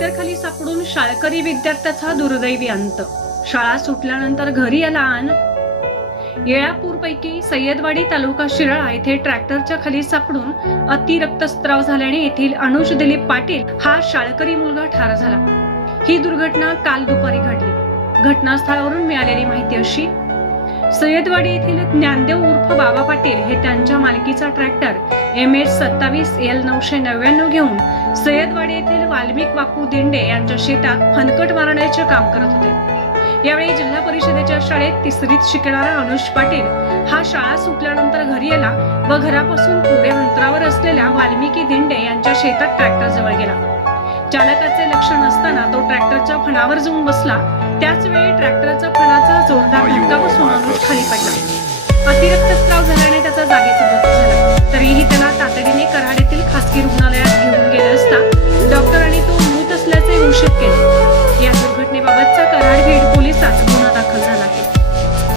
शाळकरी विद्यार्थ्याचा दुर्दैवी अंत. शाळा सुटल्यानंतर घरी आला आण येळापूरपैकी सय्यदवाडी तालुका शिराळा येथे ट्रॅक्टरच्या खाली सापडून अतिरक्तस्त्राव झाल्याने येथील अनुज दिलीप पाटील हा शाळकरी मुलगा ठार झाला. ही दुर्घटना काल दुपारी घडली. घटनास्थळावरून मिळालेली माहिती अशी सय्यदवाडी येथील ज्ञानदेव उर्फ बाबा पाटील हे त्यांच्या मालकीचा ट्रॅक्टर एम एच सत्तावीस एल नऊशे नव्याण्णव घेऊन सय्यदवाडी येथील वाल्मिक बापू दिंडे यांच्या शेतात फनकट मारण्याचे काम करत होते. यावेळी जिल्हा परिषदेच्या शाळेत तिसरीत शिकणारा अनुज पाटील हा शाळा सुटल्यानंतर घरी आला व घरापासून थोडे अंतरावर असलेल्या वाल्मिकी दिंडे यांच्या शेतात ट्रॅक्टर जवळ गेला. चालकाचे लक्ष नसताना तो ट्रॅक्टरच्या फणावर जाऊन बसला. त्याच वेळी ट्रॅक्टरचा फणाचा जोरदार धक्का बसून अनुज खाली पडला. Kirunalaya Kirunalaya